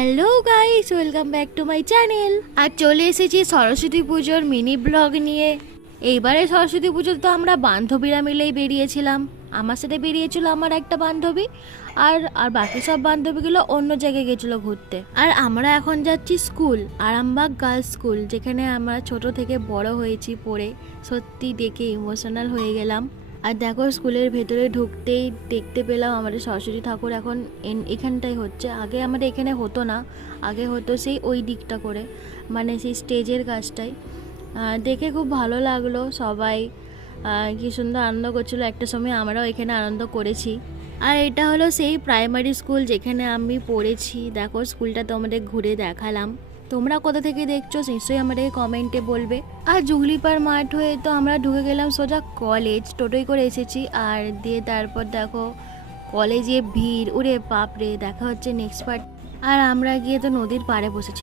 Hello guys, welcome back to my channel. আর চলে এসেছি সরস্বতী পুজোর মিনি ব্লগ নিয়ে। এইবারে সরস্বতী পুজো তো আমরা বান্ধবীরা মিলেই বেরিয়েছিলাম। আমার সাথে বেরিয়েছিল আমার একটা বান্ধবী, আর আর বাকি সব বান্ধবীগুলো অন্য জায়গায় গেছিলো ঘুরতে। আর আমরা এখন যাচ্ছি স্কুল, আরামবাগ গার্লস স্কুল, যেখানে আমরা ছোট থেকে বড় হয়েছি পড়ে। সত্যি দেখে ইমোশনাল হয়ে গেলাম। আর দেখো, স্কুলের ভেতরে ঢুকতেই দেখতে পেলাম আমাদের সরস্বতী ঠাকুর এখন এখানটাই হচ্ছে। আগে আমাদের এখানে হতো না, আগে হতো সেই ওই দিকটা করে, মানে সেই স্টেজের কাজটাই। দেখে খুব ভালো লাগলো। সবাই কি সুন্দর আনন্দ করছিল। একটা সময় আমরাও এখানে আনন্দ করেছি। আর এটা হলো সেই প্রাইমারি স্কুল যেখানে আমি পড়েছি। দেখো, স্কুলটা তোমাদের ঘুরে দেখালাম। তোমরা কোথা থেকে দেখছো নিশ্চয়ই আমাদের কমেন্টে বলবে। আর জুগলিপার মাঠ হয়ে তো আমরা ঢুকে গেলাম সোজা কলেজ, টোটোই করে এসেছি। আর দিয়ে তারপর দেখো কলেজে ভিড়, ওরে বাপরে। দেখা হচ্ছে নেক্সট পার্ট। আর আমরা গিয়ে তো নদীর পাড়ে বসেছি।